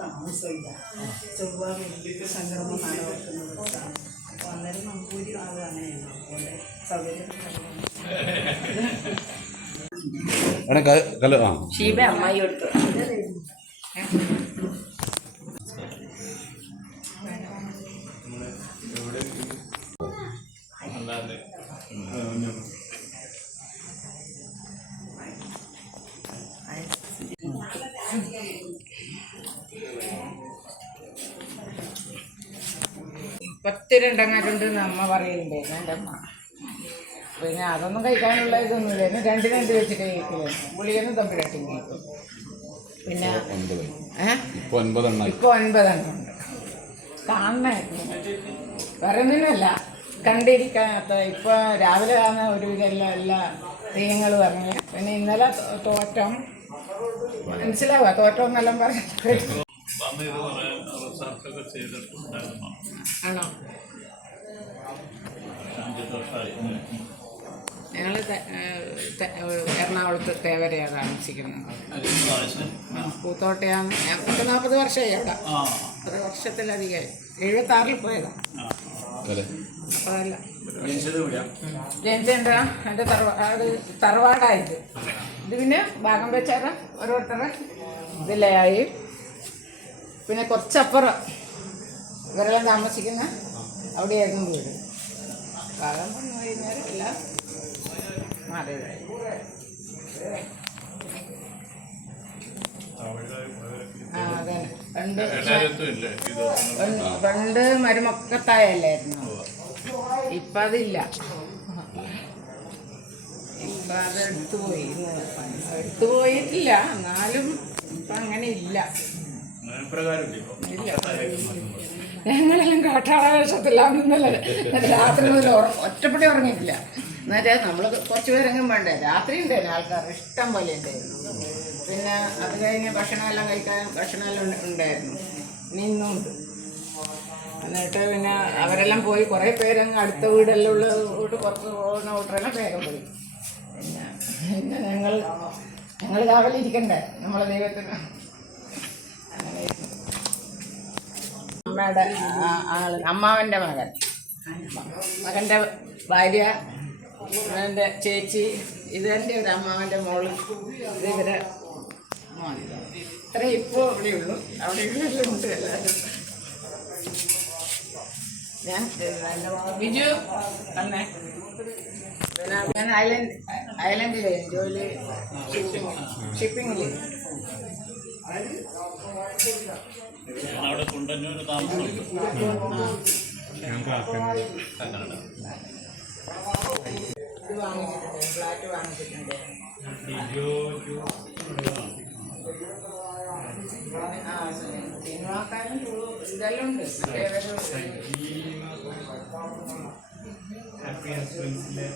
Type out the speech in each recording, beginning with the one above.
താമസമില്ല ചൊവ്വ വെള്ളിക്ക് സംക്രമം നടക്കുന്നത് അപ്പോൾ അന്നേരം നമ്പൂരി ആളും അങ്ങനെയാണ് അതുകൊണ്ട് സൗകര്യം ഷീബ അമ്മായി എടുത്തു പത്ത് ഉണ്ടങ്ങാട്ടുണ്ട് അമ്മ പറയുന്നുണ്ടായിരുന്നു എന്റെ അമ്മ. പിന്നെ അതൊന്നും കഴിക്കാനുള്ള ഇതൊന്നുമില്ല. ഇന്ന് രണ്ട് രണ്ട് വെച്ചിട്ട് കഴിക്കില്ല ഗുളികനും തമ്മിലാട്ടി കഴിക്കും. പിന്നെ ഇപ്പൊ ഒൻപതെണ്ണായി ഇപ്പൊ ഒൻപതെണ്ണം ഉണ്ട്. കാണണമായിരുന്നു വേറെ ഒന്നിനല്ല കണ്ടിരിക്കാത്ത ഇപ്പൊ രാവിലെ കാണുന്ന ഒരു ഇതെല്ലാം എല്ലാ തെയ്യങ്ങൾ പറഞ്ഞു. പിന്നെ ഇന്നലെ തോറ്റം. മനസ്സിലാവുക തോറ്റം എന്നെല്ലാം പറഞ്ഞു ആണോ? ഞങ്ങൾ എറണാകുളത്ത് തേവരയാണ് താമസിക്കുന്നത്. പൂത്തോട്ടയാണ് പത്ത് നാൽപ്പത് വർഷമായി അവിടെ. ആ. ഒരു വർഷത്തിലധികമായി എഴുപത്തി ആറിൽ പോയതാ അല്ലേ. അപ്പോൾ അതല്ല ജനിച്ചത് എവിടെയാ ജനിച്ചെന്റെ എന്റെ തറവാട് തറവാടായത്. ഇത് പിന്നെ ഭാഗം വെച്ചാൽ ഓരോരുത്തരുടെ ഇതിലായി. പിന്നെ കുറച്ചപ്പുറം ഇവരെല്ലാം താമസിക്കുന്ന അവിടെയായിരുന്നു വീട്. ഭാഗം വന്നു കഴിഞ്ഞാൽ എല്ലാം മാറിയതായി ആ അതെ പണ്ട് പണ്ട് മരുമക്കത്തായല്ലായിരുന്നു ഇപ്പം അതില്ല ഇപ്പം അത് എടുത്തു പോയി എടുത്തു പോയിട്ടില്ല എന്നാലും ഇപ്പം അങ്ങനെ ഇല്ല ഇല്ല ഞങ്ങളെല്ലാം കാട്ടാള വേഷത്തിലാണ് രാത്രി മുതൽ ഒറ്റപ്പെടി ഉറങ്ങിയിട്ടില്ല. എന്നിട്ട് നമ്മൾ കുറച്ച് പേരെങ്കിലും വേണ്ടേ രാത്രി ഉണ്ടായിരുന്നു. ആൾക്കാർ ഇഷ്ടം പോലെ ഉണ്ടായിരുന്നു. പിന്നെ അത് കഴിഞ്ഞ് ഭക്ഷണമെല്ലാം കഴിക്കാൻ ഭക്ഷണമെല്ലാം ഉണ്ട്- ഉണ്ടായിരുന്നു. നിന്നുണ്ട് എന്നിട്ട് പിന്നെ അവരെല്ലാം പോയി. കുറേ പേരങ്ങ് അടുത്ത വീടെല്ലാം ഉള്ള വീട് പുറത്ത് പോകുന്ന വീട്ടിലെല്ലാം വേഗം പോയി. പിന്നെ പിന്നെ ഞങ്ങൾ ഞങ്ങൾ കാവലിരിക്കണ്ടേ നമ്മളെ ദൈവത്തിന് അങ്ങനെ ഇരുന്നു. അമ്മയുടെ ആൾ അമ്മാവന്റെ മകൻ. മകന്റെ ഭാര്യ എന്റെ ചേച്ചി ഇത് തന്നെ ഒരു അമ്മാവന്റെ മോൾ. ഇത് ഇവരെ ഇത്ര ഇപ്പോൾ ഇവിടെ ഉള്ളൂ അവിടെ ഉണ്ട് എല്ലാവരും. ഞാൻ ബിജു തന്നെ ഞാൻ ഐലൻഡ് ഐലൻഡിലെ ജോലി ഷിപ്പിംഗിൽ അവിടെ കുണ്ടന്നൂര് താമസമുണ്ട് ഇത് വാങ്ങിച്ചിട്ടുണ്ട് ഫ്ലാറ്റ് വാങ്ങിച്ചിട്ടുണ്ട് സിനിമാക്കാരും ഇതെല്ലാം ഉണ്ട് മറ്റേ ഒരു പിന്നെ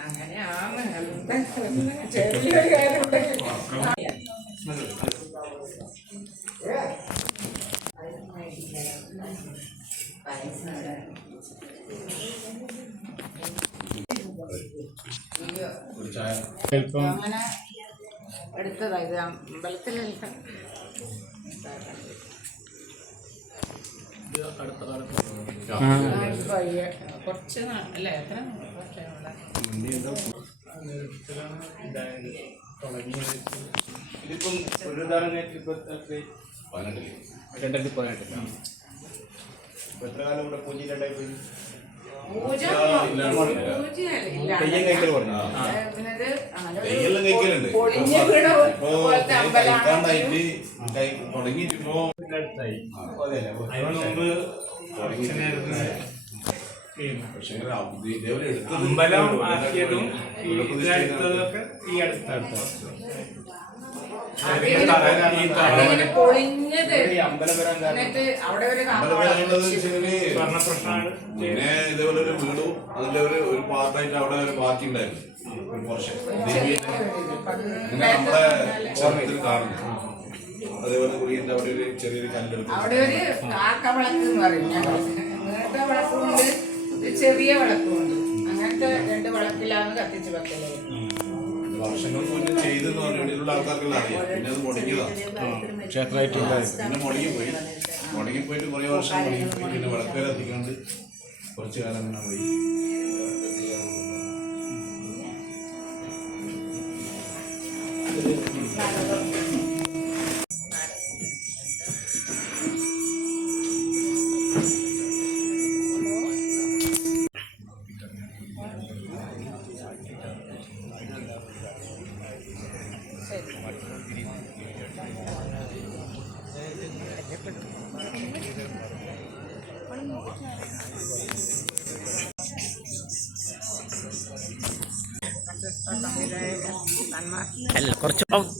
അങ്ങനെയാണ് ചെറിയൊരു കാര്യം ഉണ്ടെങ്കിൽ അങ്ങനെ എടുത്തതാ ഇത് അമ്പലത്തിലല്ല. അടുത്ത കാലത്ത് കുറച്ച് അല്ല എത്ര ഇതിപ്പം ഒരു ഉദാഹരണമായിട്ട് ഇപ്പൊ എത്ര- പതിനെട്ടിൽ രണ്ടായിരത്തി പതിനെട്ടില്ല ഇപ്പൊ എത്ര കാലം കൂടെ പൂജ രണ്ടായി പോയി പൂജ ഇല്ലാണ്ട് പോയില്ല. അമ്പലം ആക്കിയതും ഈ ഈ പിന്നെ ഇതേപോലെ ഒരു വീടും അതിന്റെ ഒരു ഒരു പാർട്ടായിട്ട് അവിടെ ഒരു പാർട്ടി ഉണ്ടായിരുന്നു. ഒരു പോർഷൻ ഇങ്ങനെ നമ്മുടെ കാണുന്നു അതേപോലെ കുടിയുടെ അവിടെ ഒരു ചെറിയൊരു കല്ലെടുക്കും അവിടെ ഒരു കാക്ക വിളക്ക് എന്ന് പറയും ഞങ്ങൾ വിളക്കുണ്ട് ഒരു ചെറിയ വിളക്കുണ്ട് അങ്ങനത്തെ രണ്ട് വിളക്കിലാണ് കത്തിച്ച് വെക്കൽ. വർഷങ്ങൾക്ക് മുന്നേ ചെയ്തെന്ന് പറഞ്ഞു ഇവിടെയുള്ള ആൾക്കാർക്കെല്ലാം അറിയാം. പിന്നെ അത് മുടങ്ങിയതാണ് പിന്നെ മുടങ്ങിപ്പോയി മുടങ്ങിപ്പോയിട്ട് കുറേ വർഷം മുടങ്ങിപ്പോയി പിന്നെ വിളക്കേരെ എത്തിക്കാണ്ട് കുറച്ച് കാലം അങ്ങനെ പോയി. ആ,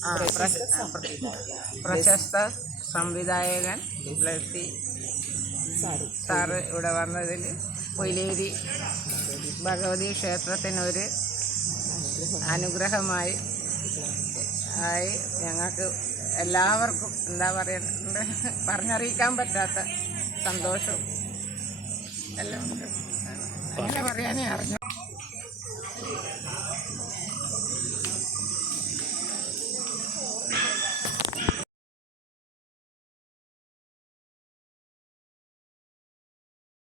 ആ, പ്രശസ്ത സംവിധായകൻ ബ്ലസ്സി സാർ ഇവിടെ വന്നതിൽ പൊയിലേരി ഭഗവതി ക്ഷേത്രത്തിനൊരു അനുഗ്രഹമായി ആയി ഞങ്ങൾക്ക് എല്ലാവർക്കും എന്താ പറയുന്നത് പറഞ്ഞറിയിക്കാൻ പറ്റാത്ത സന്തോഷവും എല്ലാം അങ്ങനെ പറയാനേ അറിഞ്ഞു.